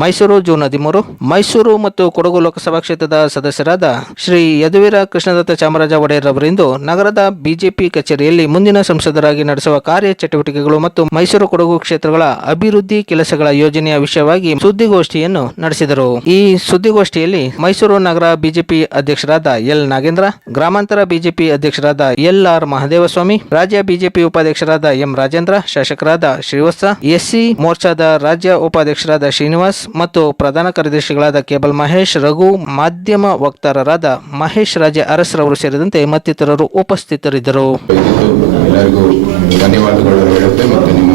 Mysuru June ಹದಿಮೂರು. ಮೈಸೂರು ಮತ್ತು ಕೊಡಗು ಲೋಕಸಭಾ ಕ್ಷೇತ್ರದ ಸದಸ್ಯರಾದ ಶ್ರೀ ಯದುವೀರ ಕೃಷ್ಣದತ್ತ ಚಾಮರಾಜ ಒಡೆಯರ್ ಅವರಿಂದು ನಗರದ ಬಿಜೆಪಿ ಕಚೇರಿಯಲ್ಲಿ ಮುಂದಿನ ಸಂಸದರಾಗಿ ನಡೆಸುವ ಕಾರ್ಯ ಚಟುವಟಿಕೆಗಳು ಮತ್ತು ಮೈಸೂರು ಕೊಡಗು ಕ್ಷೇತ್ರಗಳ ಅಭಿವೃದ್ಧಿ ಕೆಲಸಗಳ ಯೋಜನೆಯ ವಿಷಯವಾಗಿ ಸುದ್ದಿಗೋಷ್ಠಿಯನ್ನು ನಡೆಸಿದರು. ಈ ಸುದ್ದಿಗೋಷ್ಠಿಯಲ್ಲಿ ಮೈಸೂರು ನಗರ ಬಿಜೆಪಿ ಅಧ್ಯಕ್ಷರಾದ ಎಲ್ ನಾಗೇಂದ್ರ, ಗ್ರಾಮಾಂತರ ಬಿಜೆಪಿ ಅಧ್ಯಕ್ಷರಾದ ಎಲ್ ಆರ್ ಮಹದೇವಸ್ವಾಮಿ, ರಾಜ್ಯ ಬಿಜೆಪಿ ಉಪಾಧ್ಯಕ್ಷರಾದ ಎಂ ರಾಜೇಂದ್ರ, ಶಾಸಕರಾದ ಶ್ರೀವತ್ಸ, ಎಸ್ಸಿ ಮೋರ್ಚಾದ ರಾಜ್ಯ ಉಪಾಧ್ಯಕ್ಷರಾದ ಶ್ರೀನಿವಾಸ್ ಮತ್ತು ಪ್ರಧಾನ ಕಾರ್ಯದರ್ಶಿಗಳಾದ ಕೇಬಲ್ ಮಹೇಶ್, ರಘು, ಮಾಧ್ಯಮ ವಕ್ತಾರರಾದ ಮಹೇಶ್ ರಾಜೆ ಅರಸರವರು ಸೇರಿದಂತೆ ಮತ್ತಿತರರು ಉಪಸ್ಥಿತರಿದ್ದರು. ಧನ್ಯವಾದಗಳು ಹೇಳುತ್ತೆ ನಿಮ್ಮ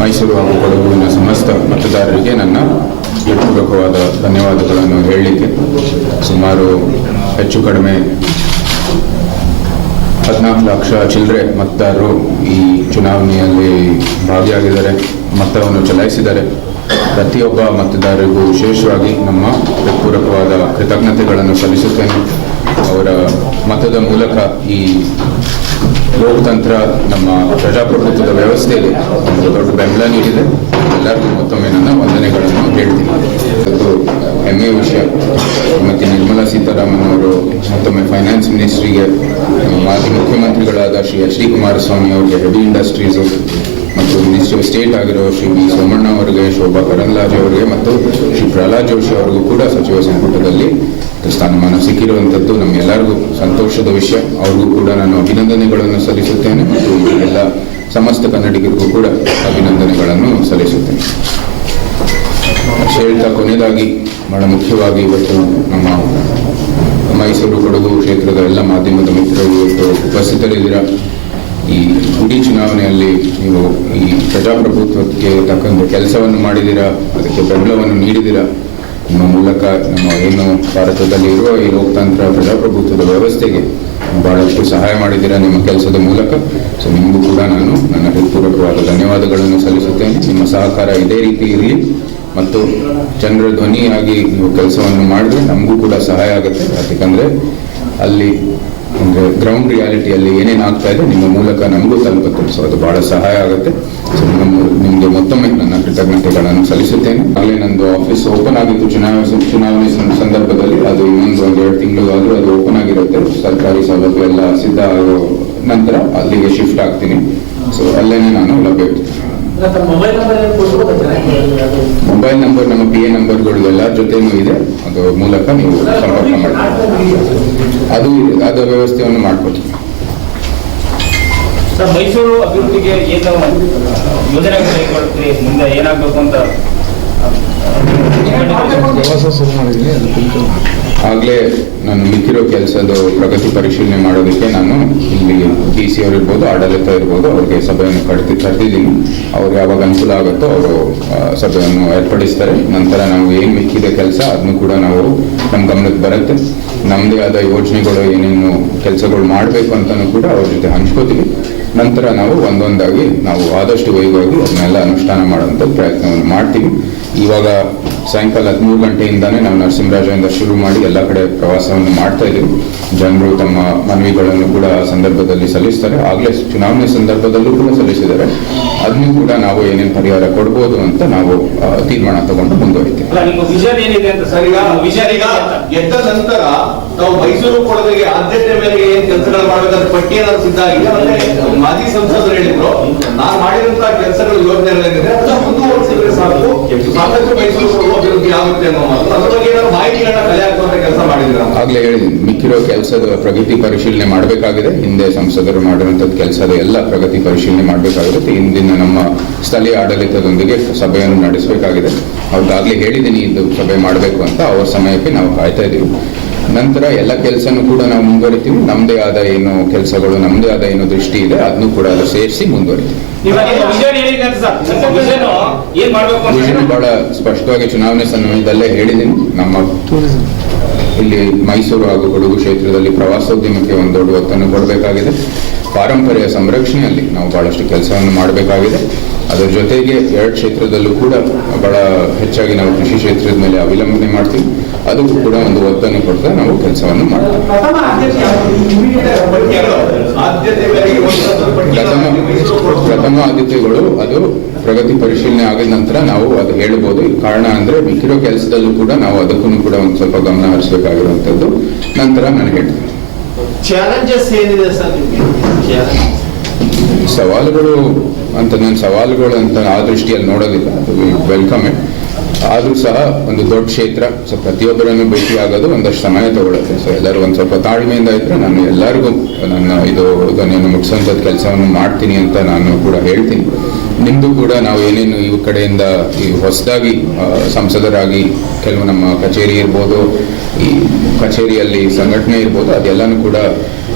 ಮೈಸೂರು ಹಾಗೂ ಸಮಸ್ತ ಮತದಾರರಿಗೆ ನನ್ನ ಹೃತ್ಪೂರ್ವಕವಾದ ಧನ್ಯವಾದಗಳನ್ನು ಹೇಳಲಿಕ್ಕೆ ಸುಮಾರು ಹೆಚ್ಚು ಕಡಿಮೆ ಹದಿನಾಲ್ಕು ಲಕ್ಷ ಚಿಲ್ಲರೆ ಮತದಾರರು ಈ ಚುನಾವಣೆಯಲ್ಲಿ ಭಾಗಿಯಾಗಿದ್ದಾರೆ, ಮತವನ್ನು ಚಲಾಯಿಸಿದ್ದಾರೆ. ಪ್ರತಿಯೊಬ್ಬ ಮತದಾರರಿಗೂ ವಿಶೇಷವಾಗಿ ನಮ್ಮ ಪೂರಕವಾದ ಕೃತಜ್ಞತೆಗಳನ್ನು ಸಲ್ಲಿಸುತ್ತೇನೆ. ಅವರ ಮತದ ಮೂಲಕ ಈ ಲೋಕತಂತ್ರ ನಮ್ಮ ಪ್ರಜಾಪ್ರಭುತ್ವದ ವ್ಯವಸ್ಥೆಯಲ್ಲಿ ಒಂದು ದೊಡ್ಡ ಬೆಂಬಲ ನೀಡಿದೆ. ಎಲ್ಲರಿಗೂ ಮತ್ತೊಮ್ಮೆ ನನ್ನ ವಂದನೆಗಳನ್ನು ಹೇಳ್ತೀನಿ. ಅದು ಹೆಮ್ಮೆಯ ವಿಷಯ ಮತ್ತು ನಿರ್ಮಲಾ ಸೀತಾರಾಮನ್ ಅವರು, ಮತ್ತೊಮ್ಮೆ ಫೈನಾನ್ಸ್ ಮಿನಿಸ್ಟ್ರಿಗೆ ಮಾಜಿ ಮುಖ್ಯಮಂತ್ರಿಗಳಾದ ಶ್ರೀ ಎಚ್ ಡಿ ಕುಮಾರಸ್ವಾಮಿ ಅವರಿಗೆ ಹೆವಿ ಇಂಡಸ್ಟ್ರೀಸು ಮತ್ತು ಮಿನಿಸ್ಟ್ರಿ ಆಫ್ ಸ್ಟೇಟ್ ಆಗಿರೋ ಶ್ರೀ ವಿ ಸೋಮಣ್ಣ ಅವರಿಗೆ, ಶೋಭಾ ಕರಂದ್ಲಾಜೆ ಅವರಿಗೆ ಮತ್ತು ಶ್ರೀ ಪ್ರಹ್ಲಾದ್ ಜೋಶಿ ಅವರಿಗೂ ಕೂಡ ಸಚಿವ ಸಂಪುಟದಲ್ಲಿ ಸ್ಥಾನಮಾನ ಸಿಕ್ಕಿರುವಂಥದ್ದು ನಮ್ಮೆಲ್ಲರಿಗೂ ಸಂತೋಷದ ವಿಷಯ. ಅವ್ರಿಗೂ ಕೂಡ ನಾನು ಅಭಿನಂದನೆಗಳನ್ನು ಸಲ್ಲಿಸುತ್ತೇನೆ ಮತ್ತು ಎಲ್ಲ ಸಮಸ್ತ ಕನ್ನಡಿಗರಿಗೂ ಕೂಡ ಅಭಿನಂದನೆಗಳನ್ನು ಸಲ್ಲಿಸುತ್ತೇನೆ. ಹೇಳ್ತಾ ಕೊನೆಯದಾಗಿ, ಬಹಳ ಮುಖ್ಯವಾಗಿ ಇವತ್ತು ನಮ್ಮ ಮೈಸೂರು ಕೊಡಗು ಕ್ಷೇತ್ರದ ಎಲ್ಲ ಮಾಧ್ಯಮದ ಮಿತ್ರರು ಇವತ್ತು ಉಪಸ್ಥಿತರಿದ್ದೀರಾ? ಈ ಇಡೀ ಚುನಾವಣೆಯಲ್ಲಿ ನೀವು ಈ ಪ್ರಜಾಪ್ರಭುತ್ವಕ್ಕೆ ತಕ್ಕಂತೆ ಕೆಲಸವನ್ನು ಮಾಡಿದ್ದೀರಾ? ಅದಕ್ಕೆ ಬೆಂಬಲವನ್ನು ನೀಡಿದ್ದೀರಾ? ನಿಮ್ಮ ಮೂಲಕ ನಮ್ಮ ಏನು ಭಾರತದಲ್ಲಿ ಇರುವ ಈ ಲೋಕತಂತ್ರ, ಪ್ರಜಾಪ್ರಭುತ್ವದ ವ್ಯವಸ್ಥೆಗೆ ಬಹಳಷ್ಟು ಸಹಾಯ ಮಾಡಿದ್ದೀರಾ ನಿಮ್ಮ ಕೆಲಸದ ಮೂಲಕ? ಸೊ ನಿಮಗೂ ಕೂಡ ನಾನು ನನ್ನ ಹೃತ್ಪೂರ್ವಕವಾದ ಧನ್ಯವಾದಗಳನ್ನು ಸಲ್ಲಿಸುತ್ತೇನೆ. ನಿಮ್ಮ ಸಹಕಾರ ಇದೇ ರೀತಿ ಇರಲಿ. ಮತ್ತು ಜನರ ಧ್ವನಿಯಾಗಿ ನೀವು ಕೆಲಸವನ್ನು ಮಾಡಿದ್ರೆ ನಮಗೂ ಕೂಡ ಸಹಾಯ ಆಗುತ್ತೆ. ಯಾಕಂದರೆ ಅಲ್ಲಿ ಅಂದರೆ ಗ್ರೌಂಡ್ ರಿಯಾಲಿಟಿಯಲ್ಲಿ ಏನೇನು ಆಗ್ತಾ ಇದೆ, ನಿಮ್ಮ ಮೂಲಕ ನಮಗೂ ತಲುಪುತ್ತೆ ಸೊ ಅದು ಬಹಳ ಸಹಾಯ ಆಗುತ್ತೆ. ಸೊ ನಿಮಗೆ ಮತ್ತೊಮ್ಮೆ ನನ್ನ ಕೃತಜ್ಞತೆಗಳನ್ನು ಸಲ್ಲಿಸುತ್ತೇನೆ. ಆಗಲೇ ನಂದು ಆಫೀಸ್ ಓಪನ್ ಆಗಿತ್ತು ಚುನಾವಣೆ ಚುನಾವಣೆ ಸಂದರ್ಭದಲ್ಲಿ ಅದು ಇನ್ನೊಂದು ಒಂದು ಎರಡು ಅದು ಓಪನ್ ಆಗಿರುತ್ತೆ. ಸರ್ಕಾರಿ ಸೌಲಭ್ಯ ಎಲ್ಲ ಸಿದ್ಧ ಆಗೋ ನಂತರ ಅಲ್ಲಿಗೆ ಶಿಫ್ಟ್ ಆಗ್ತೀನಿ. ಸೊ ಅಲ್ಲೇನೆ ನಾನು ಲಭ್ಯ ಮೊಬೈಲ್ ನಂಬರ್ ನಮ್ಮ ಪಿ ಎ ನಂಬರ್ಗಳು ಎಲ್ಲರ ಜೊತೆನೂ ಇದೆ. ಅದು ಮೂಲಕ ನೀವು ಸಂಪರ್ಕ ಮಾಡಿ ಅದು. ಅದರ ಅದು ವ್ಯವಸ್ಥೆಯನ್ನು ಮಾಡ್ಕೊಡ್ತೀನಿ ಸರ್ ಮೈಸೂರು ಅಭಿವೃದ್ಧಿಗೆ ಏನು ಯೋಜನೆ ಕೈಗೊಳ್ತೀರಿ ಮುಂದೆ ಏನಾಗಬೇಕು ಅಂತ ಆಗಲೇ ನಾನು ಮಿಕ್ಕಿರೋ ಕೆಲಸದ ಪ್ರಗತಿ ಪರಿಶೀಲನೆ ಮಾಡೋದಕ್ಕೆ ನಾನು ಇಲ್ಲಿ ಡಿ ಸಿ ಅವರು ಇರ್ಬೋದು ಆಡಳಿತ ಇರ್ಬೋದು, ಅವ್ರಿಗೆ ಸಭೆಯನ್ನು ಕಡ್ತಿ ಕರೆದಿದ್ದೀನಿ ಅವ್ರು ಯಾವಾಗ ಅನುಕೂಲ ಆಗುತ್ತೋ ಅವರು ಸಭೆಯನ್ನು ಏರ್ಪಡಿಸ್ತಾರೆ. ನಂತರ ನಾವು ಏನು ಮಿಕ್ಕಿದೆ ಕೆಲಸ ಅದನ್ನು ಕೂಡ ನಾವು ನಮ್ಮ ಗಮನಕ್ಕೆ ಬರುತ್ತೆ. ನಮ್ಮದೇ ಆದ ಯೋಜನೆಗಳು ಏನೇನು ಕೆಲಸಗಳು ಮಾಡಬೇಕು ಅಂತಲೂ ಕೂಡ ಅವ್ರ ಜೊತೆ ಹಂಚ್ಕೋತೀವಿ. ನಂತರ ನಾವು ಒಂದೊಂದಾಗಿ ನಾವು ಆದಷ್ಟು ವೇಗವಾಗಿ ಅದನ್ನೆಲ್ಲ ಅನುಷ್ಠಾನ ಮಾಡುವಂಥ ಪ್ರಯತ್ನವನ್ನು ಮಾಡ್ತೀವಿ. ಇವಾಗ ಸಾಯಂಕಾಲ ಹದಿಮೂರು ಗಂಟೆಯಿಂದಾನೇ ನಾವು ನರಸಿಂಹರಾಜಿಂದ ಶುರು ಮಾಡಿ ಎಲ್ಲ ಕಡೆ ಪ್ರವಾಸವನ್ನು ಮಾಡ್ತಾ ಇದ್ದೀವಿ ಜನರು ತಮ್ಮ ಮನವಿಗಳನ್ನು ಕೂಡ ಸಂದರ್ಭದಲ್ಲಿ ಸಲ್ಲಿಸ್ತಾರೆ. ಆಗಲೇ ಚುನಾವಣೆ ಸಂದರ್ಭದಲ್ಲೂ ಕೂಡ ಸಲ್ಲಿಸಿದ್ದಾರೆ. ಅದನ್ನು ಕೂಡ ನಾವು ಏನೇನು ಪರಿಹಾರ ಕೊಡ್ಬೋದು ಅಂತ ನಾವು ತೀರ್ಮಾನ ತಗೊಂಡು ಮುಂದುವರಿತೀವಿ. ಅಲ್ಲ ನಿಮ್ಮ ವಿಷನ್ ಏನಿದೆ ಅಂತ ಸರ್? ಈಗ ವಿಷನ್ ಈಗ ಎದ್ದ ನಂತರ ನಾವು ಮೈಸೂರು ಕೊಡದಿಗೆ ಆದ್ಯತೆ ಮೇಲೆ ಏನ್ ಕೆಲಸಗಳು ಮಾಡಬೇಕಂತ ಪಟ್ಟಿ ಏನಾದ್ರು ಸಿದ್ಧ ಆಗಿದೆ ಅಂದ್ರೆ ಮಾಜಿ ಸಂಸದರು ಹೇಳಿದ್ರು ನಾನು ಮಾಡಿದಂತ ಕೆಲಸಗಳು ಅದನ್ನ ಮುಂದುವರಿಸಿದ್ರೆ ಸಾಕು. ಸಾಕಷ್ಟು ಮೈಸೂರು ಅಭಿವೃದ್ಧಿ ಆಗುತ್ತೆ ಅನ್ನೋ ಬಗ್ಗೆ ಏನಾದ್ರು ಮಾಹಿತಿಗಳನ್ನ ಕಲೆ ಹಾಕುವಂತ ಕೆಲಸ ಮಾಡಿದ್ರ ಆಗ್ಲೇ ಹೇಳಿ, ಮಿಕ್ಕಿರೋ ಕೆಲಸದ ಪ್ರಗತಿ ಪರಿಶೀಲನೆ ಮಾಡಬೇಕಾಗಿದೆ. ಹಿಂದೆ ಸಂಸದರು ಮಾಡಿರುವಂತಹ ಕೆಲಸದ ಎಲ್ಲ ಪ್ರಗತಿ ಪರಿಶೀಲನೆ ಮಾಡಬೇಕಾಗಿರುತ್ತೆ ಇಂದಿನ ನಮ್ಮ ಸ್ಥಳೀಯ ಆಡಳಿತದೊಂದಿಗೆ ಸಭೆಯನ್ನು ನಡೆಸಬೇಕಾಗಿದೆ. ಅವ್ರಿಗಾಗ್ಲೇ ಹೇಳಿದ್ದೀನಿ, ಇದು ಸಭೆ ಮಾಡಬೇಕು ಅಂತ. ಅವ್ರ ಸಮಯಕ್ಕೆ ನಾವು ಕಾಯ್ತಾ ಇದ್ದೀವಿ ನಂತರ ಎಲ್ಲ ಕೆಲಸನೂ ಕೂಡ ನಾವು ಮುಂದುವರಿತೀವಿ. ನಮ್ಮದೇ ಆದ ಏನು ಕೆಲಸಗಳು ನಮ್ಮದೇ ಆದ ಏನು ದೃಷ್ಟಿ ಇದೆ ಅದನ್ನು ಕೂಡ ಅದು ಸೇರಿಸಿ ಮುಂದುವರಿತೀವಿ. ವಿಷನ್ ಬಹಳ ಸ್ಪಷ್ಟವಾಗಿ ಚುನಾವಣೆ ಸಮಯದಲ್ಲೇ ಹೇಳಿದ್ದೀನಿ. ನಮ್ಮ ಇಲ್ಲಿ ಮೈಸೂರು ಹಾಗೂ ಕೊಡಗು ಕ್ಷೇತ್ರದಲ್ಲಿ ಪ್ರವಾಸೋದ್ಯಮಕ್ಕೆ ಒಂದು ದೊಡ್ಡ ಒತ್ತನ್ನು ಕೊಡಬೇಕಾಗಿದೆ. ಪಾರಂಪರ್ಯ ಸಂರಕ್ಷಣೆಯಲ್ಲಿ ನಾವು ಬಹಳಷ್ಟು ಕೆಲಸವನ್ನು ಮಾಡಬೇಕಾಗಿದೆ. ಅದರ ಜೊತೆಗೆ ಎರಡು ಕ್ಷೇತ್ರದಲ್ಲೂ ಕೂಡ ಬಹಳ ಹೆಚ್ಚಾಗಿ ನಾವು ಕೃಷಿ ಕ್ಷೇತ್ರದ ಮೇಲೆ ಅವಲಂಬನೆ ಮಾಡ್ತೀವಿ. ಅದಕ್ಕೂ ಕೂಡ ಒಂದು ಒತ್ತನ್ನು ಕೊಡ್ತಾ ನಾವು ಕೆಲಸವನ್ನು ಮಾಡ್ತೀವಿ. ಪ್ರಥಮ ಆದ್ಯತೆಗಳು ಅದು ಪ್ರಗತಿ ಪರಿಶೀಲನೆ ಆಗಿದ ನಂತರ ನಾವು ಅದು ಹೇಳ್ಬೋದು ಕಾರಣ ಅಂದ್ರೆ ಮಿಕ್ಕಿರೋ ಕೆಲಸದಲ್ಲೂ ಕೂಡ ನಾವು ಅದಕ್ಕೂ ಕೂಡ ಒಂದು ಸ್ವಲ್ಪ ಗಮನ ಹರಿಸಬೇಕಾಗಿರುವಂತದ್ದು ನಂತರ ನಾನು ಹೇಳ್ತೀನಿ. ಸವಾಲುಗಳು ಅಂತ ನಾನು ಸವಾಲುಗಳು ಅಂತ ಆ ದೃಷ್ಟಿಯಲ್ಲಿ ನೋಡೋದಿಲ್ಲ. ಅದು ವೆಲ್ಕಮ್ ಇಟ್ ಆದ್ರೂ ಸಹ ಒಂದು ದೊಡ್ಡ ಕ್ಷೇತ್ರ, ಸೊ ಪ್ರತಿಯೊಬ್ಬರನ್ನು ಭೇಟಿ ಆಗೋದು ಒಂದಷ್ಟು ಸಮಯ ತಗೊಳುತ್ತೆ. ಸೊ ಎಲ್ಲರೂ ಒಂದು ಸ್ವಲ್ಪ ತಾಳ್ಮೆಯಿಂದ ಇದ್ರೆ ನಾನು ಎಲ್ಲರಿಗೂ ನನ್ನ ಇದು ಇದನ್ನೇನು ಮುಗಿಸುವಂಥದ್ದು ಕೆಲಸವನ್ನು ಮಾಡ್ತೀನಿ ಅಂತ ನಾನು ಕೂಡ ಹೇಳ್ತೀನಿ. ನಿಮ್ದು ಕೂಡ ನಾವು ಏನೇನು ಈ ಕಡೆಯಿಂದ ಈ ಹೊಸದಾಗಿ ಸಂಸದರಾಗಿ ಕೆಲವು ನಮ್ಮ ಕಚೇರಿ ಇರ್ಬೋದು, ಈ ಕಚೇರಿಯಲ್ಲಿ ಸಂಘಟನೆ ಇರ್ಬೋದು, ಅದೆಲ್ಲನೂ ಕೂಡ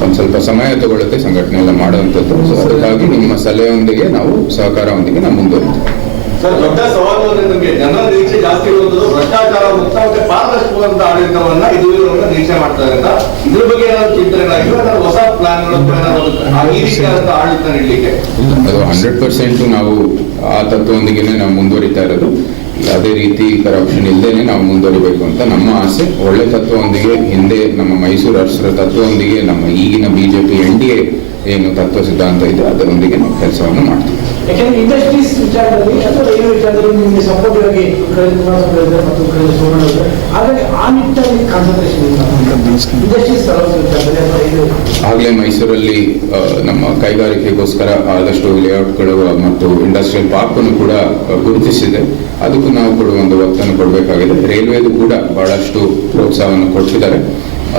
ಒಂದು ಸ್ವಲ್ಪ ಸಮಯ ತಗೊಳ್ಳುತ್ತೆ ಸಂಘಟನೆ ಎಲ್ಲ ಮಾಡುವಂಥದ್ದು. ಸೊ ಅದಕ್ಕಾಗಿ ನಿಮ್ಮ ಸಲಹೆಯೊಂದಿಗೆ ನಾವು ಸಹಕಾರವೊಂದಿಗೆ ನಾವು ಮುಂದುವರಿತೀವಿ ಸರ್, ದೊಡ್ಡ ಸವಾಲು ಅಂದ್ರೆ ನಮಗೆ ಜನರ ನಿರೀಕ್ಷೆ ಜಾಸ್ತಿ ಇರುವಂತದ್ದು ಭ್ರಷ್ಟಾಚಾರ ಮುಕ್ತ ಮತ್ತೆ ಪಾರದರ್ಶಕವಾದಂತಹ ಆಡಳಿತವನ್ನ ಇದುವರೆಗೂ ನಿರೀಕ್ಷೆ ಮಾಡ್ತಾರೆ ಅಂತ ಇದ್ರ ಬಗ್ಗೆ ಏನಾದ್ರು ಚಿಂತನೆಗಳಾಗಿವೆ ಏನಾದ್ರು ಹೊಸ ಏನಾದ್ರು ಈ ಆಡಳಿತ ನೀಡಲಿಕ್ಕೆ. ಹಂಡ್ರೆಡ್ ಪರ್ಸೆಂಟ್ ನಾವು ಆ ತತ್ವದೊಂದಿಗೆ ನಾವು ಮುಂದುವರಿತಾ ಇರೋದು. ಯಾವುದೇ ರೀತಿ ಕರಪ್ಷನ್ ಇಲ್ಲದೇನೆ ನಾವು ಮುಂದುವರಿಬೇಕು ಅಂತ ನಮ್ಮ ಆಸೆ. ಒಳ್ಳೆ ತತ್ವದೊಂದಿಗೆ ಹಿಂದೆ ನಮ್ಮ ಮೈಸೂರು ಅರಸರ ತತ್ವದೊಂದಿಗೆ ನಮ್ಮ ಈಗಿನ ಬಿಜೆಪಿ ಎನ್ ಡಿ ಎ ಏನು ತತ್ವ ಸಿದ್ಧಾಂತ ಇದೆ, ಅದರೊಂದಿಗೆ ನಾವು ಕೆಲಸವನ್ನು ಮಾಡ್ತೀವಿ. ಯಾಕೆಂದ್ರೆ ಇಂಡಸ್ಟ್ರೀಸ್ ವಿಚಾರದಲ್ಲಿ ಅಥವಾ ರೈಲ್ವೆ ವಿಚಾರದಲ್ಲಿ ನಿಮಗೆ ಸಪೋರ್ಟಿವ್ ಆಗಿ ಕಳೆದ ಕುಮಾರಸ್ವಾಮಿ ಮತ್ತು ಕಳೆದ ಸೋಮಣ್ಣ ಇದೆ ಹಾಗಾಗಿ ಆ ನಿಟ್ಟಿನಲ್ಲಿ ಕಾನ್ಸಂಟ್ರೇಷನ್ ಇಂಡಸ್ಟ್ರೀಸ್ ವಿಚಾರದಲ್ಲಿ ಅಥವಾ ರೈಲ್ವೆ ಆಗಲೇ ಮೈಸೂರಲ್ಲಿ ನಮ್ಮ ಕೈಗಾರಿಕೆಗೋಸ್ಕರ ಆದಷ್ಟು ಲೇಔಟ್ಗಳು ಮತ್ತು ಇಂಡಸ್ಟ್ರಿಯಲ್ ಪಾರ್ಕನ್ನು ಕೂಡ ಆ, ಗುರುತಿಸಿದೆ. ಅದಕ್ಕೂ ನಾವು ಕೂಡ ಒಂದು ಒತ್ತನ್ನು ಕೊಡಬೇಕಾಗಿದೆ. ರೈಲ್ವೆದು ಕೂಡ ಬಹಳಷ್ಟು ಪ್ರೋತ್ಸಾಹವನ್ನು ಕೊಟ್ಟಿದ್ದಾರೆ.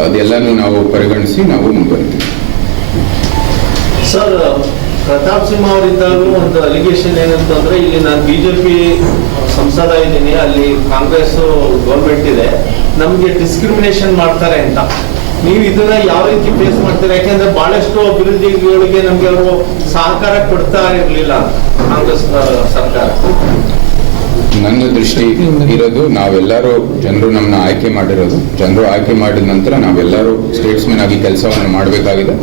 ಅದೆಲ್ಲನೂ ನಾವು ಪರಿಗಣಿಸಿ ನಾವು ಮುಂದುವರಿತೀವಿ. ಸರ್ ಪ್ರತಾಪ್ ಸಿಂಹ ಅವರಿದ್ದಾಗಲೂ ಒಂದು ಅಲಿಗೇಷನ್ ಏನಂತಂದ್ರೆ ಇಲ್ಲಿ ನಾನು ಬಿಜೆಪಿ ಸಂಸದ ಇದ್ದೀನಿ, ಅಲ್ಲಿ ಕಾಂಗ್ರೆಸ್ ಗೌರ್ಮೆಂಟ್ ಇದೆ. ನಮ್ಗೆ ಡಿಸ್ಕ್ರಿಮಿನೇಷನ್ ಮಾಡ್ತಾರೆ ಅಂತ. ನೀವು ಇದನ್ನ ಯಾವ ರೀತಿ ಫೇಸ್ ಮಾಡ್ತೀರಾ? ಯಾಕೆಂದ್ರೆ ಬಹಳಷ್ಟು ಅಭಿವೃದ್ಧಿಗಳಿಗೆ ನಮ್ಗೆ ಅವರು ಸಹಕಾರ ಕೊಡ್ತಾ ಇರ್ಲಿಲ್ಲ ಕಾಂಗ್ರೆಸ್ ಸರ್ಕಾರ ನನ್ನ ದೃಷ್ಟಿ ಇರೋದು ನಾವೆಲ್ಲರೂ ಜನರು ನಮ್ಮನ್ನ ಆಯ್ಕೆ ಮಾಡಿರೋದು. ಜನರು ಆಯ್ಕೆ ಮಾಡಿದ ನಂತರ ನಾವೆಲ್ಲರೂ ಸ್ಟೇಟ್ಸ್ಮನ್ ಆಗಿ ಕೆಲಸವನ್ನು ಮಾಡಬೇಕಾಗಿದೆ.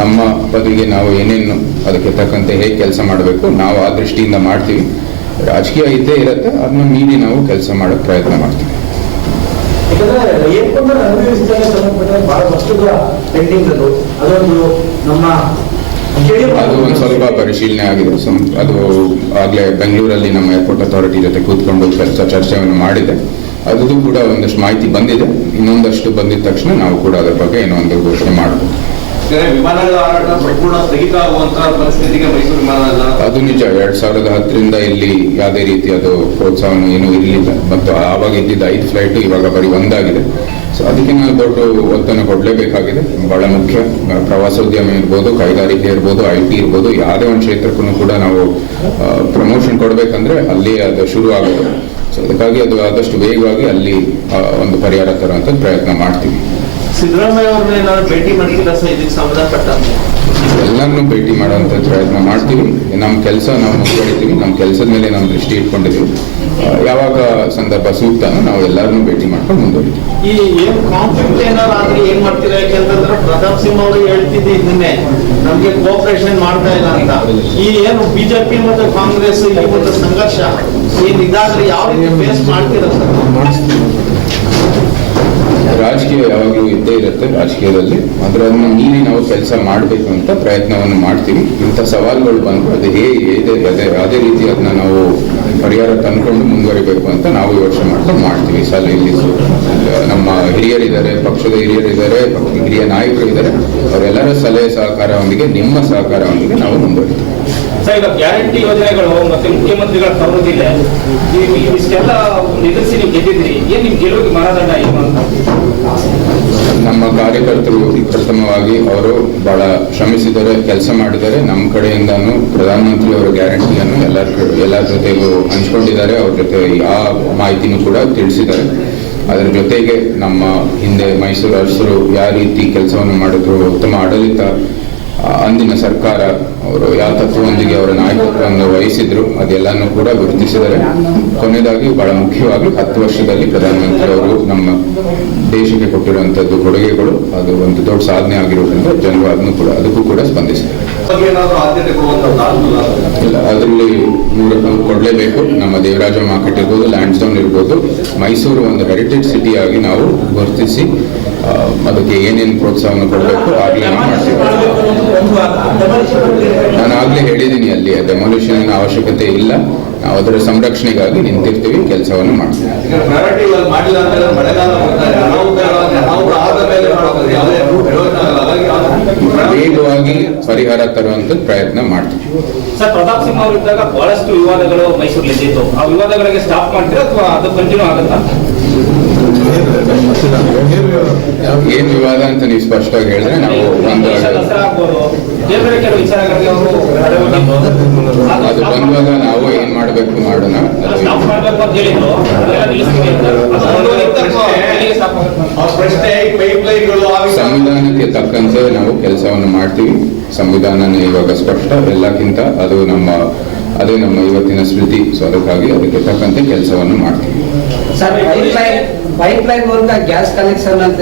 ನಮ್ಮ ಪದವಿಗೆ ನಾವು ಏನೇನು ಅದಕ್ಕೆ ತಕ್ಕಂತೆ ಹೇಗೆ ಕೆಲಸ ಮಾಡಬೇಕು, ನಾವು ಆ ದೃಷ್ಟಿಯಿಂದ ಮಾಡ್ತೀವಿ. ರಾಜಕೀಯ ಇದ್ದೇ ಇರುತ್ತೆ, ಅದನ್ನ ಮೀರಿ ನಾವು ಕೆಲಸ ಮಾಡೋಕೆ ಪ್ರಯತ್ನ ಮಾಡ್ತೀವಿ. ನಮ್ಮ ಅದು ಒಂದು ಸ್ವಲ್ಪ ಪರಿಶೀಲನೆ ಆಗಿದೆ. ಅದು ಆಗ್ಲೇ ಬೆಂಗಳೂರಲ್ಲಿ ನಮ್ಮ ಏರ್ಪೋರ್ಟ್ ಅಥಾರಿಟಿ ಜೊತೆ ಕೂತ್ಕೊಂಡು ಚರ್ಚೆಯನ್ನು ಮಾಡಿದೆ. ಅದು ಕೂಡ ಒಂದಷ್ಟು ಮಾಹಿತಿ ಬಂದಿದೆ. ಇನ್ನೊಂದಷ್ಟು ಬಂದಿದ ತಕ್ಷಣ ನಾವು ಕೂಡ ಅದರ ಬಗ್ಗೆ ಏನೋ ಒಂದು ಘೋಷಣೆ ಮಾಡಬಹುದು ಅದು ನಿಜ. ಎರಡ್ ಸಾವಿರದ ಹತ್ತರಿಂದ ಇಲ್ಲಿ ಯಾವುದೇ ರೀತಿ ಅದು ಪ್ರೋತ್ಸಾಹ ಏನೂ ಇರಲಿಲ್ಲ. ಮತ್ತು ಆವಾಗ ಇದ್ದಿದ್ದ ಐದು ಫ್ಲೈಟ್ ಇವಾಗ ಬರೀ ಒಂದಾಗಿದೆ. ಸೊ ಅದಕ್ಕೆ ನಾವು ದೊಡ್ಡ ಒತ್ತನ್ನು ಕೊಡಲೇಬೇಕಾಗಿದೆ. ಬಹಳ ಮುಖ್ಯ. ಪ್ರವಾಸೋದ್ಯಮ ಇರ್ಬೋದು, ಕೈಗಾರಿಕೆ ಇರ್ಬೋದು, ಐ ಟಿ ಇರ್ಬೋದು, ಯಾವುದೇ ಒಂದು ಕ್ಷೇತ್ರಕ್ಕೂ ಕೂಡ ನಾವು ಪ್ರಮೋಷನ್ ಕೊಡಬೇಕಂದ್ರೆ ಅಲ್ಲಿ ಅದು ಶುರು ಆಗೋದು ಸೊ ಅದಕ್ಕಾಗಿ ಅದು ಆದಷ್ಟು ವೇಗವಾಗಿ ಅಲ್ಲಿ ಒಂದು ಪರಿಹಾರ ತರುವಂಥದ್ದು ಪ್ರಯತ್ನ ಮಾಡ್ತೀವಿ. ಸಿದ್ದರಾಮಯ್ಯ ಅವ್ರ ಏನಾದ್ರು ಭೇಟಿ ಮಾಡುವಂತ ಸರ್? ಇದಕ್ಕೆ ಸಂಬಂಧಪಟ್ಟಂತೆ ಎಲ್ಲರನ್ನೂ ಭೇಟಿ ಮಾಡುವಂಥ ಪ್ರಯತ್ನ ಮಾಡ್ತೀವಿ. ನಮ್ಮ ಕೆಲಸ ನಾವು ಮುಂದುವರಿತೀವಿ. ನಮ್ಮ ಕೆಲಸದ ಮೇಲೆ ನಾವು ದೃಷ್ಟಿ ಇಟ್ಕೊಂಡಿದ್ದೀವಿ. ಯಾವಾಗ ಸಂದರ್ಭ ಸೂಕ್ತನೋ ನಾವು ಎಲ್ಲರನ್ನೂ ಭೇಟಿ ಮಾಡ್ಕೊಂಡು ಮುಂದುವರಿತೀವಿ. ಈ ಏನು ಕಾನ್ಫ್ಲಿಕ್ಟ್ ಏನಾದ್ರು ಆದ್ರೆ ಏನ್ ಮಾಡ್ತೀರಾ? ಯಾಕೆಂತಂದ್ರೆ ಪ್ರತಾಪ್ ಸಿಂಹ ಅವರು ಹೇಳ್ತಿದ್ದೆ ಇದನ್ನೇ ನಮ್ಗೆ ಕೋಆಪರೇಷನ್ ಮಾಡ್ತಾ ಇಲ್ಲ ಅಂತ. ಈ ಏನು ಬಿಜೆಪಿ ಮತ್ತು ಕಾಂಗ್ರೆಸ್ ಈ ಒಂದು ಸಂಘರ್ಷ ಏನ್ ಇದಾದ್ರೆ ಯಾವ ರೀತಿ ಫೇಸ್ ಮಾಡ್ತೀರಾ ಸರ್? ರಾಜಕೀಯ ಯಾವಾಗಲೂ ಇದ್ದೇ ಇರುತ್ತೆ ರಾಜಕೀಯದಲ್ಲಿ. ಅದರನ್ನು ಮೀರಿ ನಾವು ಕೆಲಸ ಮಾಡಬೇಕು ಅಂತ ಪ್ರಯತ್ನವನ್ನು ಮಾಡ್ತೀವಿ. ಇಂಥ ಸವಾಲುಗಳು ಬಂದು ಅದು ಹೇಗೆ ಅದೇ ರೀತಿ ಅದನ್ನ ನಾವು ಪರಿಹಾರ ತಂದ್ಕೊಂಡು ಮುಂದುವರಿಬೇಕು ಅಂತ ನಾವು ಯೋಚನೆ ಮಾಡ್ಕೊಂಡು ಮಾಡ್ತೀವಿ. ಸಾಲ ಇಲ್ಲಿ ನಮ್ಮ ಹಿರಿಯರಿದ್ದಾರೆ, ಪಕ್ಷದ ಹಿರಿಯರಿದ್ದಾರೆ, ಹಿರಿಯ ನಾಯಕರು ಇದ್ದಾರೆ. ಅವರೆಲ್ಲರ ಸಲಹೆ ಸಹಕಾರದೊಂದಿಗೆ ನಿಮ್ಮ ಸಹಕಾರವೊಂದಿಗೆ ನಾವು ಮುಂದುವರಿತೀವಿ. ಸರ್ ಈಗ ಗ್ಯಾರಂಟಿ ಯೋಜನೆಗಳು ಮತ್ತೆ ಮುಖ್ಯಮಂತ್ರಿಗಳ ಇಷ್ಟೆಲ್ಲ ಎದುರಿಸಿ ನೀವು ಗೆದ್ದಿದ್ರಿ ಏನ್ ನಿಮ್ ಗೆಲುವಿಗೆ ಮಾನದಂಡ ಏನು ಅಂತ? ನಮ್ಮ ಕಾರ್ಯಕರ್ತರು ಪ್ರಥಮವಾಗಿ ಅವರು ಬಹಳ ಶ್ರಮಿಸಿದರೆ ಕೆಲಸ ಮಾಡಿದರೆ ನಮ್ಮ ಕಡೆಯಿಂದಾನು ಪ್ರಧಾನಮಂತ್ರಿ ಅವರ ಗ್ಯಾರಂಟಿಯನ್ನು ಎಲ್ಲರ ಎಲ್ಲರ ಜೊತೆಗೂ ಹಂಚ್ಕೊಂಡಿದ್ದಾರೆ. ಅವ್ರ ಜೊತೆ ಆ ಮಾಹಿತಿನೂ ಕೂಡ ತಿಳಿಸಿದ್ದಾರೆ. ಅದರ ಜೊತೆಗೆ ನಮ್ಮ ಹಿಂದೆ ಮೈಸೂರು ಅರಸರು ಯಾವ ರೀತಿ ಕೆಲಸವನ್ನು ಮಾಡಿದ್ರು, ಉತ್ತಮ ಆಡಳಿತ ಅಂದಿನ ಸರ್ಕಾರ ಅವರು ಯಾವ ತತ್ವದೊಂದಿಗೆ ಅವರ ನಾಯಕತ್ವವನ್ನು ವಹಿಸಿದ್ರು ಅದೆಲ್ಲನೂ ಕೂಡ ಗುರುತಿಸಿದರೆ ಕೊನೆಯದಾಗಿ ಬಹಳ ಮುಖ್ಯವಾಗಿ ಹತ್ತು ವರ್ಷದಲ್ಲಿ ಪ್ರಧಾನಮಂತ್ರಿ ಅವರು ನಮ್ಮ ದೇಶಕ್ಕೆ ಕೊಟ್ಟಿರುವಂತದ್ದು ಕೊಡುಗೆಗಳು ಅದು ಒಂದು ದೊಡ್ಡ ಸಾಧನೆ ಆಗಿರೋದ್ರಿಂದ ಜನರು ಅದನ್ನು ಕೂಡ ಅದಕ್ಕೂ ಕೂಡ ಸ್ಪಂದಿಸಿದ್ದಾರೆ. ಇಲ್ಲ ಅದರಲ್ಲಿ ನೂರು ಕೊಡಲೇಬೇಕು. ನಮ್ಮ ದೇವರಾಜ ಮಾರ್ಕೆಟ್ ಇರ್ಬೋದು ಲ್ಯಾಂಡ್ ಝೋನ್ ಇರ್ಬೋದು ಮೈಸೂರು ಒಂದು ಹೆರಿಟೇಜ್ ಸಿಟಿ ಆಗಿ ನಾವು ಗುರುತಿಸಿ ಅದಕ್ಕೆ ಏನೇನು ಪ್ರೋತ್ಸಾಹವನ್ನು ಕೊಡಬೇಕು ಆಗಲೇ ನಾವು ಮಾಡ್ತೀವಿ. ನಾನು ಆಗ್ಲೇ ಹೇಳಿದ್ದೀನಿ ಅಲ್ಲಿ ಡೆಮೊಲ್ಯೂಷನ್ ಅವಶ್ಯಕತೆ ಇಲ್ಲ. ನಾವು ಅದರ ಸಂರಕ್ಷಣೆಗಾಗಿ ನಿಂತಿರ್ತೀವಿ ಕೆಲಸವನ್ನು ಮಾಡ್ತೀವಿ. ವೇಗವಾಗಿ ಪರಿಹಾರ ತರುವಂತ ಪ್ರಯತ್ನ ಮಾಡ್ತೀವಿ. ಸರ್ ಪ್ರತಾಪ್ ಸಿಂಹ ಅವರಿದ್ದಾಗ ಬಹಳಷ್ಟು ವಿವಾದಗಳು ಮೈಸೂರಲ್ಲಿ ಇದ್ದಿತ್ತು. ಆ ವಿವಾದಗಳಿಗೆ ಸ್ಟಾಪ್ ಮಾಡ್ತೀರಾ ಅಥವಾ ಅದು ಕಂಟಿನ್ಯೂ ಆಗುತ್ತಾ? ಏನ್ ವಿವಾದ ಅಂತ ನೀವು ಸ್ಪಷ್ಟವಾಗಿ ಹೇಳಿದ್ರೆ ನಾವು ಒಂದು ಅದು ಬಂದಾಗ ನಾವು ಏನ್ ಮಾಡ್ಬೇಕು ಮಾಡೋಣ? ಸಂವಿಧಾನಕ್ಕೆ ತಕ್ಕಂತೆ ನಾವು ಕೆಲಸವನ್ನು ಮಾಡ್ತೀವಿ. ಸಂವಿಧಾನನೇ ಇವಾಗ ಸ್ಪಷ್ಟ. ಎಲ್ಲಕ್ಕಿಂತ ಅದು ನಮ್ಮ ಅದೇ ನಮ್ಮ ಇವತ್ತಿನ ಸ್ಮೃತಿ. ಸೊ ಅದಕ್ಕಾಗಿ ಅದಕ್ಕೆ ತಕ್ಕಂತೆ ಕೆಲಸವನ್ನು ಮಾಡ್ತೀವಿ. ಸರ್ ಪೈಪ್ ಲೈನ್ ಮೂಲಕ ಗ್ಯಾಸ್ ಕನೆಕ್ಷನ್ ಅಂತ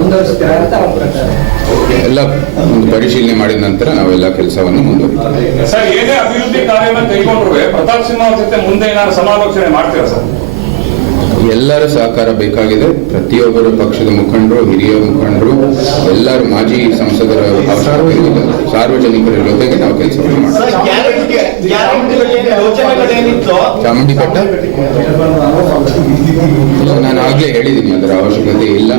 ಮುಂದುವರಿಸ್ತೀರಾ ಅಂತ ಅವ್ರ ಪ್ರಕಾರ. ಎಲ್ಲ ಒಂದು ಪರಿಶೀಲನೆ ಮಾಡಿದ ನಂತರ ನಾವೆಲ್ಲ ಕೆಲಸವನ್ನು ಮುಂದುವರಿತೀವಿ. ಸರ್ ಏನೇ ಅಭಿವೃದ್ಧಿ ಕಾರ್ಯವನ್ನು ಕೈಗೊಂಡ್ರು ಪ್ರತಾಪ್ ಸಿಂಹ ಅವರ ಜೊತೆ ಮುಂದೆ ಏನಾದ್ರು ಸಮಾಲೋಚನೆ ಮಾಡ್ತೀರಾ ಸರ್? ಎಲ್ಲರ ಸಹಕಾರ ಬೇಕಾಗಿದೆ. ಪ್ರತಿಯೊಬ್ಬರು ಪಕ್ಷದ ಮುಖಂಡರು ಹಿರಿಯ ಮುಖಂಡರು ಎಲ್ಲರೂ ಮಾಜಿ ಸಂಸದರ. ಸಾರ್ವಜನಿಕರ ಜೊತೆಗೆ ನಾವು ಕೆಲಸ ಮಾಡ್ತೀವಿ. ಚಾಮುಂಡಿ ಬೆಟ್ಟ ಇಲ್ಲ, ನಾನು ಆಗ್ಲೇ ಹೇಳಿದ್ದೀನಿ ಅದರ ಅವಶ್ಯಕತೆ ಇಲ್ಲ.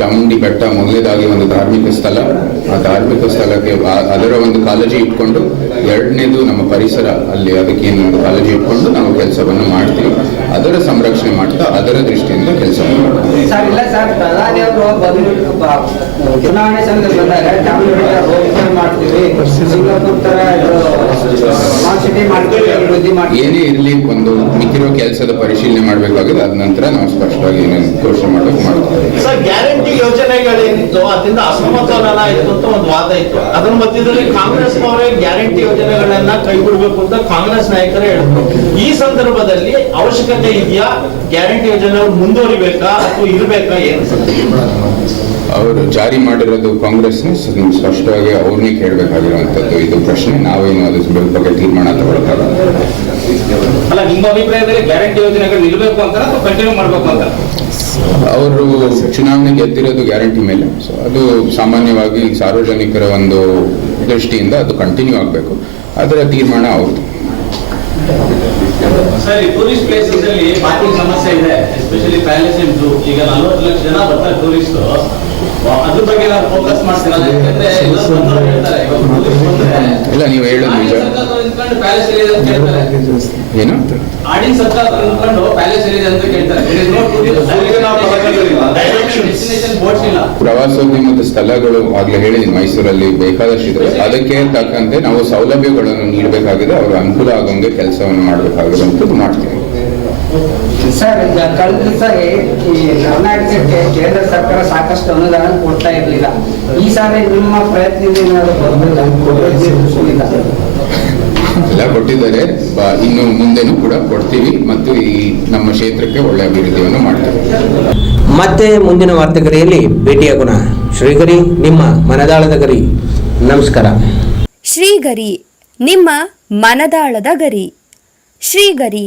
ಚಾಮುಂಡಿ ಬೆಟ್ಟ ಮೊದಲನೇದಾಗಿ ಒಂದು ಧಾರ್ಮಿಕ ಸ್ಥಳ. ಆ ಧಾರ್ಮಿಕ ಸ್ಥಳಕ್ಕೆ ಅದರ ಒಂದು ಕಾಳಜಿ ಇಟ್ಕೊಂಡು ಎರಡನೇದು ನಮ್ಮ ಪರಿಸರ ಅಲ್ಲಿ ಅದಕ್ಕೆ ಏನು ಒಂದು ಕಾಳಜಿ ಇಟ್ಕೊಂಡು ನಾವು ಕೆಲಸವನ್ನು ಮಾಡ್ತೀವಿ. ಅದರ ಸಂರಕ್ಷಣೆ ಮಾಡ್ತಾ ಅದರ ದೃಷ್ಟಿಯಿಂದ ಕೆಲಸ ಮಾಡ್ತೀವಿ. ಅವರು ಮಾಡ್ತೀವಿ ಮಾಡ್ತೀವಿ. ಏನೇ ಇರಲಿ ಒಂದು ಮಿಕ್ಕಿರೋ ಕೆಲಸದ ಪರಿಶೀಲನೆ ಮಾಡಬೇಕಾಗಿದೆ ಅದ ನಂತರ ನಾವು ಸ್ಪಷ್ಟವಾಗಿ ಏನೇನು ಘೋಷಣೆ ಮಾಡಬೇಕು ಮಾಡ್ತೀವಿ. ಸರ್ ಗ್ಯಾರಂಟಿ ಯೋಜನೆಗಳೇನಿತ್ತು ಅದರಿಂದ ಅಸಮತೋಲನ ಇತ್ತು ಅಂತ ಒಂದು ವಾದ ಇತ್ತು. ಅದರ ಮಧ್ಯದಲ್ಲಿ ಕಾಂಗ್ರೆಸ್ನವರೇ ಗ್ಯಾರಂಟಿ ಯೋಜನೆಗಳನ್ನ ಕೈಬಿಡಬೇಕು ಅಂತ ಕಾಂಗ್ರೆಸ್ ನಾಯಕರೇ ಹೇಳಿದ್ರು. ಈ ಸಂದರ್ಭದಲ್ಲಿ ಅವಶ್ಯಕತೆ ಇದೆಯಾ? ಗ್ಯಾರಂಟಿ ಯೋಜನೆ ಮುಂದುವರಿಬೇಕಾ ಅಥವಾ ಇರಬೇಕಾ ಏನು? ಅವರು ಜಾರಿ ಮಾಡಿರೋದು ಕಾಂಗ್ರೆಸ್ನ ಸ್ಪಷ್ಟವಾಗಿ ಅವ್ರನ್ನೇ ಕೇಳಬೇಕಾಗಿರುವಂಥದ್ದು. ಇದು ಪ್ರಶ್ನೆ. ನಾವೇನು ಅದ್ರ ಬಗ್ಗೆ ತೀರ್ಮಾನ ತಗೊಳಕ್ಕಾಗಲ್ಲ ಅಲ್ಲ ನಿಮ್ಮ ಅಭಿಪ್ರಾಯದಲ್ಲಿ ಗ್ಯಾರಂಟಿ ಯೋಜನೆಗಳು ನಿಲ್ಲಬೇಕು ಅಂತ ಕಂಟಿನ್ಯೂ ಮಾಡಬೇಕು ಅಂತ ಅವರು ಚುನಾವಣೆ ಗೆದ್ದಿರೋದು ಗ್ಯಾರಂಟಿ ಮೇಲೆ. ಸೊ ಅದು ಸಾಮಾನ್ಯವಾಗಿ ಸಾರ್ವಜನಿಕರ ಒಂದು ದೃಷ್ಟಿಯಿಂದ ಅದು ಕಂಟಿನ್ಯೂ ಆಗಬೇಕು. ಅದರ ತೀರ್ಮಾನ ಅವ್ರದ್ದು. ಸರ್ ಟೂರಿಸ್ಟ್ ಪ್ಲೇಸಸ್ ಅಲ್ಲಿ ಪಾರ್ಕಿಂಗ್ ಸಮಸ್ಯೆ ಇದೆ. ಎಸ್ಪೆಷಲಿ ಪ್ಯಾಲೇಸ್ ಈಗ ನಲ್ವತ್ತು ಲಕ್ಷ ಜನ ಬರ್ತಾರೆ ಟೂರಿಸ್ಟ್ ಅದ್ರ ಬಗ್ಗೆ ನಾವು ಫೋಕಸ್ ಮಾಡ್ತೀನಿ ಯಾಕಂದ್ರೆ ಹೇಳ್ತಾರೆ ಇಲ್ಲ ನೀವು ಹೇಳೋದು ನಿಜ ಪ್ಯಾಲೇಸ್ ಎಲ್ಲಿದೆ ಅಂತ ಕೇಳ್ತಾರೆ ಏನು? ಆಡಿನ ಸರ್ಕಾರ ನಿಂತ್ಕೊಂಡು ಪ್ಯಾಲೇಸ್ ಎಲ್ಲಿದೆ ಅಂತ ಕೇಳ್ತಾರೆ. ಪ್ರವಾಸೋದ್ಯಮ ಮತ್ತು ಸ್ಥಳಗಳು ಆಗ್ಲೇ ಹೇಳಿದೀನಿ ಮೈಸೂರಲ್ಲಿ ಬೇಕಾದಷ್ಟಿದೆ ಅದಕ್ಕೆ ತಕ್ಕಂತೆ ನಾವು ಸೌಲಭ್ಯಗಳನ್ನು ನೀಡಬೇಕಾಗಿದೆ. ಅವರು ಅನುಕೂಲ ಆಗೋಂಗೆ ಕೆಲಸವನ್ನು ಮಾಡಬೇಕಾಗಿರುವಂಥದ್ದು ಮಾಡ್ತೀವಿ. ಸರ್ ಈಗ ಕಳೆದ ಸಾರಿ ಈ ಕರ್ನಾಟಕಕ್ಕೆ ಕೇಂದ್ರ ಸರ್ಕಾರ ಸಾಕಷ್ಟು ಅನುದಾನ ಕೊಡ್ತಾ ಇರಲಿಲ್ಲ. ಈ ಸಾರಿ ನಿಮ್ಮ ಪ್ರಯತ್ನದಿಂದ. ಎಲ್ಲ ಕೊಟ್ಟಿದ್ದಾರೆ. ಇನ್ನು ಮುಂದೆನೂ ಕೂಡ ಕೊಡ್ತೀವಿ ಮತ್ತು ಈ ನಮ್ಮ ಕ್ಷೇತ್ರಕ್ಕೆ ಒಳ್ಳೆ ಅಭಿವೃದ್ಧಿಯನ್ನು ಮಾಡ್ತೀವಿ. ಮತ್ತೆ ಮುಂದಿನ ವಾರ್ತೆಗರಿಯಲ್ಲಿ ಭೇಟಿಯಾಗೋಣ. ಶ್ರೀಗರಿ ನಿಮ್ಮ ಮನದಾಳದ ಗರಿ. ನಮಸ್ಕಾರ. ಶ್ರೀಗರಿ ನಿಮ್ಮ ಮನದಾಳದ ಗರಿ. ಶ್ರೀಗರಿ